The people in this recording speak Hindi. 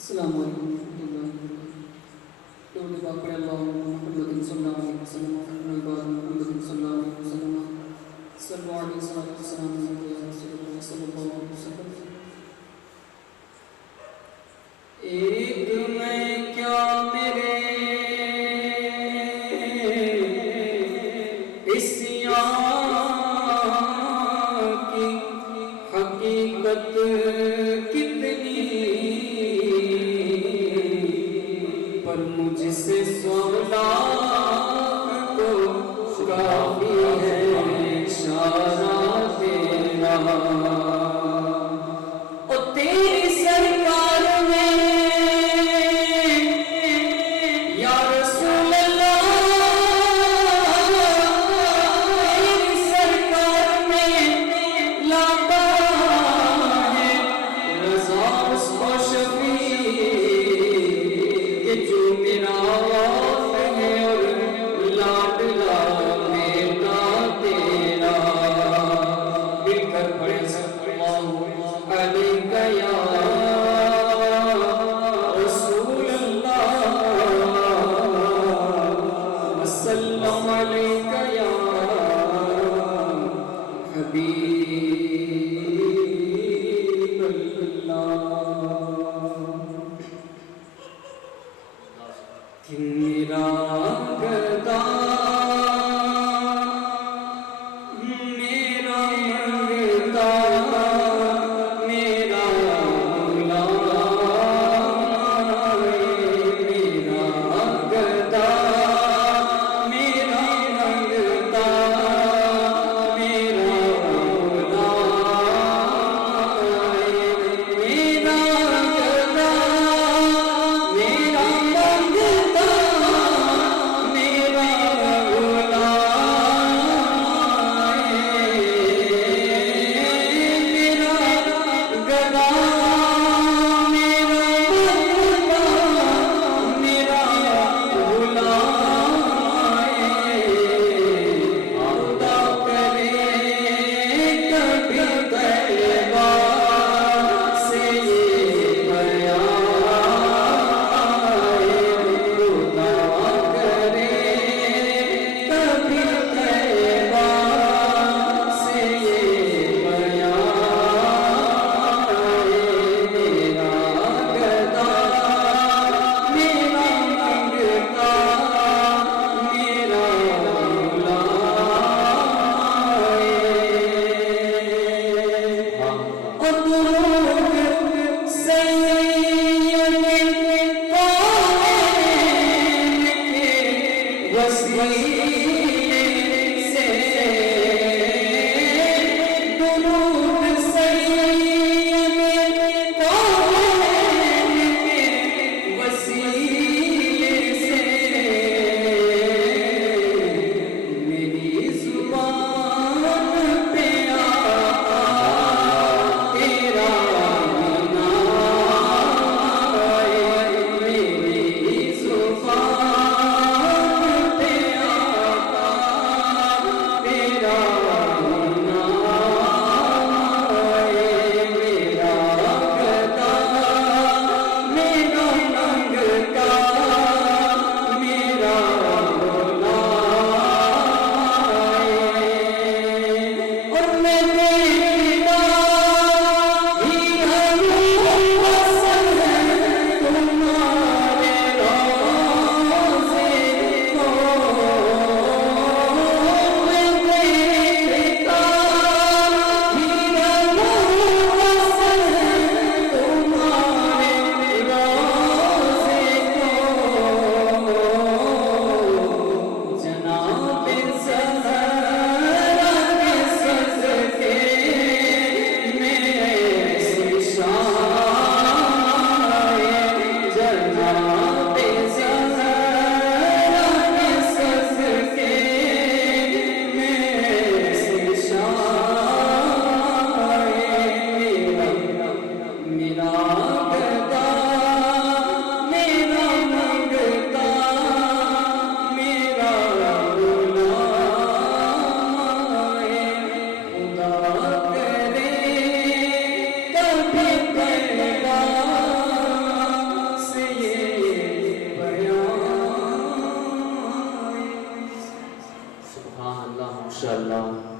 अस्सलाम वालेकुम रहमतुल्लाहि व बरकातुहू। दुरूद पाक पढ़े अल्लाहुम्मा मुहम्मदिन सल्लल्लाहु अलैहि वसल्लम व बारिक मुहम्मदिन सल्लल्लाहु अलैहि वसल्लम सल्लल्लाहु अलैहि वसल्लम या रसूलुल्लाह सल्लल्लाहु अलैहि वसल्लम। एक मैं क्या मेरे इस यहाँ की हकीकत कितनी, पर मुझसे 100 लाख तो काफी है इशारा तेरा। ओ तेरी सरकार में सुबहान अल्लाह माशाअल्लाह।